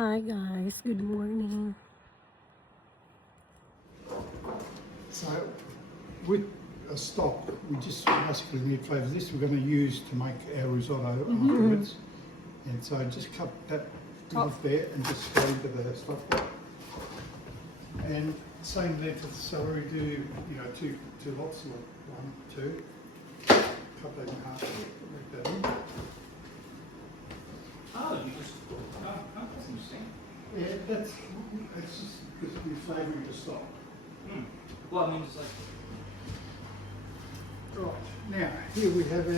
Hi guys, good morning. So with a stock, we just basically need flavour. This we're going to use to make our risotto afterwards. And so just cut that off there and just go into the stock. And same length of celery, do two lots, like 1, 2. Cut that in half, make that in. Oh, you just, that's interesting. Yeah, that's just because we're flavouring the stock. Well, I mean, it's like, Right, now here we have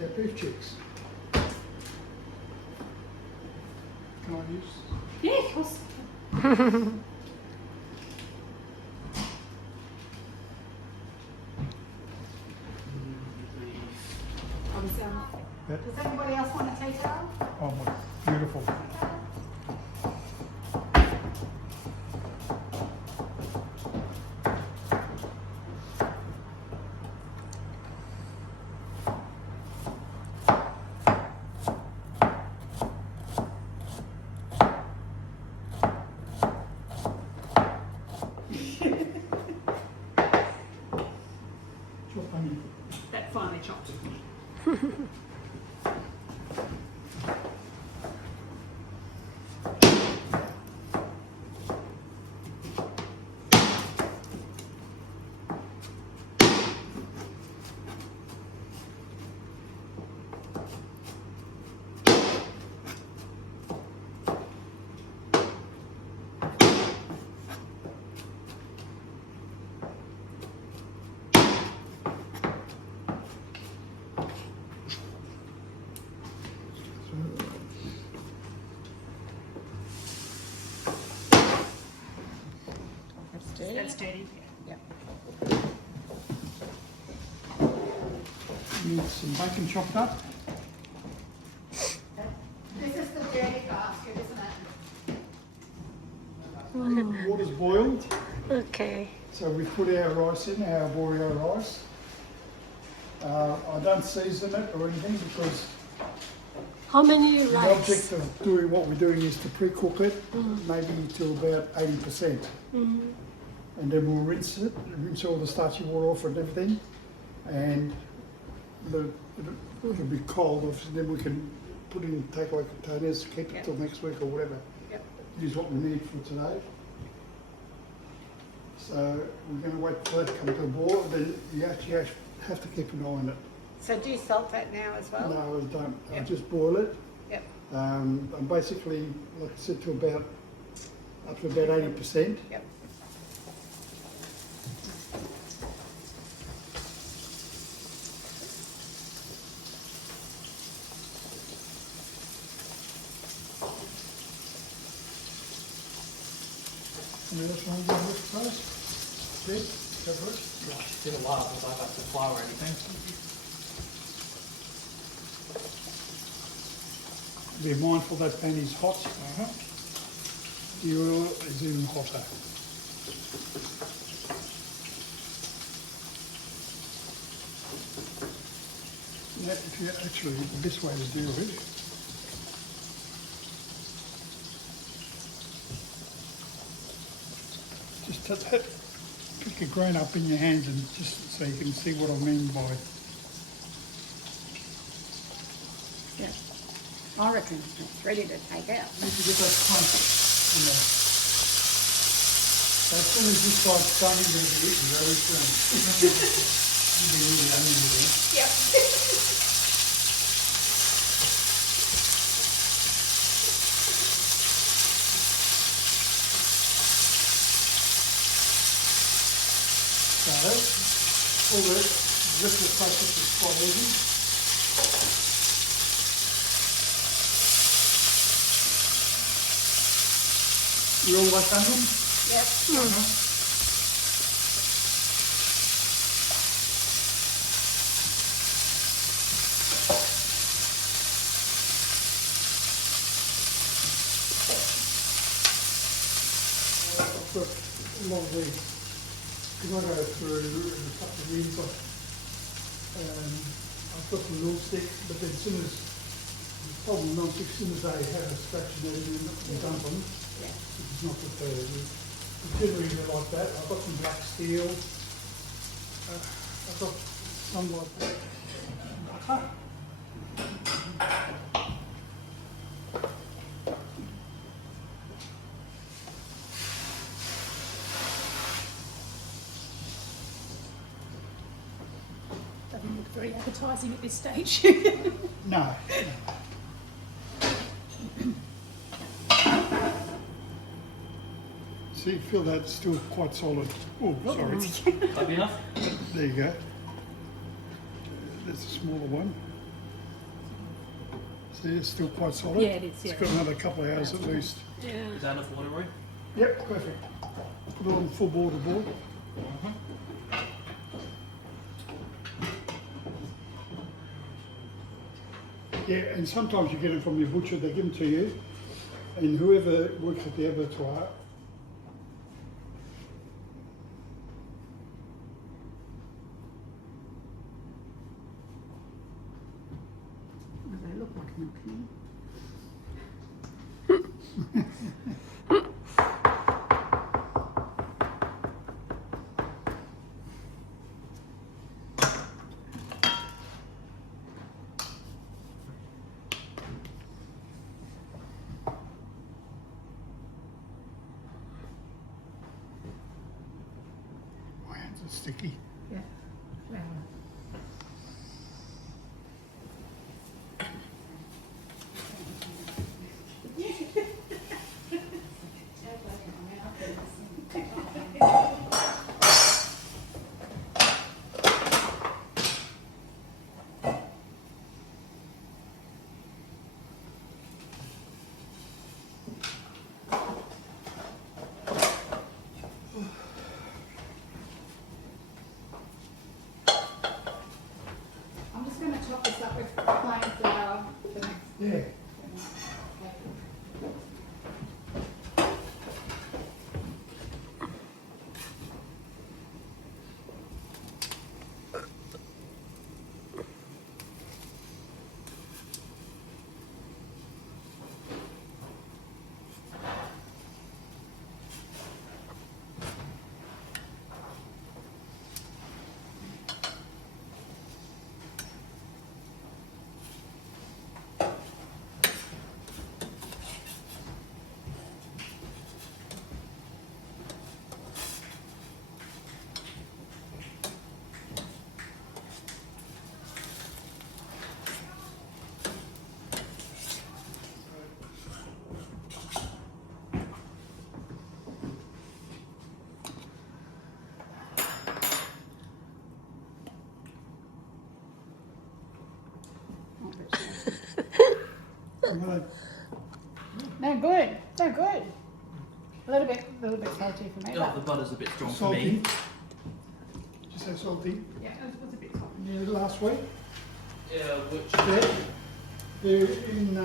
our beef chicks. Can I use? Yeah, of course. Does anybody else want to take it out? Oh my, beautiful. Chop onion. That finely chopped. That's dirty. Yeah. Need some bacon chopped up. This is the dirty basket, isn't it? Water's boiled, Okay. so we put our rice in, our arborio rice. I don't season it or anything because How many the rice? object of doing what we're doing is to pre-cook it, maybe to about 80%. And then we'll rinse it, rinse all the starchy water off and everything. And it'll be cold, obviously, then we can put in takeaway containers, keep it till next week or whatever. Yep. Use what we need for today. So we're going to wait for that to come to a boil, then you actually have to keep an eye on it. So do you salt that now as well? No, I don't. I Yep. just boil it. Yep. And basically, like I said, up to about 80%. Yep. And that's one going to look first. Good, cover it. yeah, it's been a while since I've had to flour anything. Be mindful that pan is hot. The oil is even hotter. Now, if you actually, the best way to do it, just pick a grain up in your hands and just so you can see what I mean by. Yeah. I reckon it's ready to take out. Need to get that crunch in there. So as soon as this side's done, you're going to be eating very soon. You'll be eating onion again. Yep. So all the rest of the process is quite easy. You all like onion? Yep. I've got a lot of these. Because I go through a couple of years, I've got the little stick, but then as soon as, the problem not as soon as they have a scratch in it and dump them, Yeah. it's not prepared. Generally they're like that. I've got some black steel. I've got some like that. Butter. Doesn't look very appetising at this stage. No. See, feel that's still quite solid. Oh, sorry. That'd be enough? There you go. There's a smaller one. See, it's still quite solid. Yeah, it is, It's yeah. got another couple of hours at least. Yeah. Is that enough water, Roy? Yep, perfect. Put it on full board. Yeah, and sometimes you get them from your butcher, they give them to you, and whoever works at the abattoir, They look like an opinion. my hands are sticky. Yeah. Wow. I'm just going to chop this up with plain flour for next. Yeah. I'm gonna, No good. No good. A little bit salty for me. Oh, But the butter's a bit strong for salty. me. Did you say salty? yeah, it was a bit salty. Yeah, last week. Yeah, which... They're in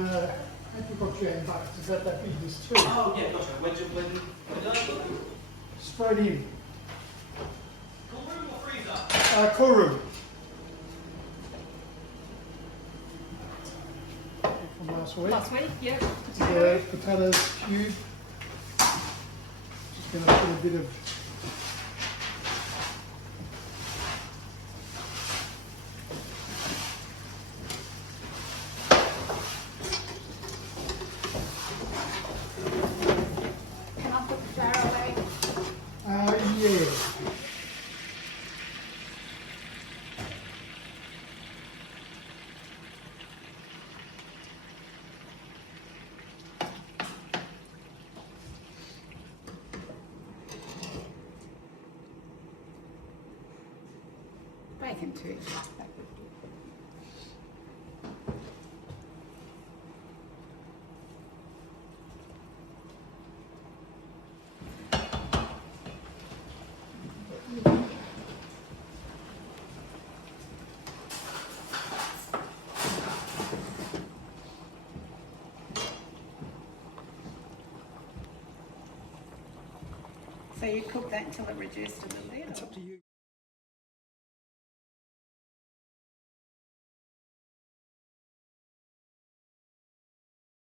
apricot jam buckets. Is that big? There's two. Oh, yeah, gotcha. When did I put them? Straight in. Cool room or freezer? Cool room. From last week. Last week, yep. The potatoes cubed. Just going to put a bit of Can I put the flour away? yeah. Bacon too. So you cook that until it reduced a little bit? It's up to you.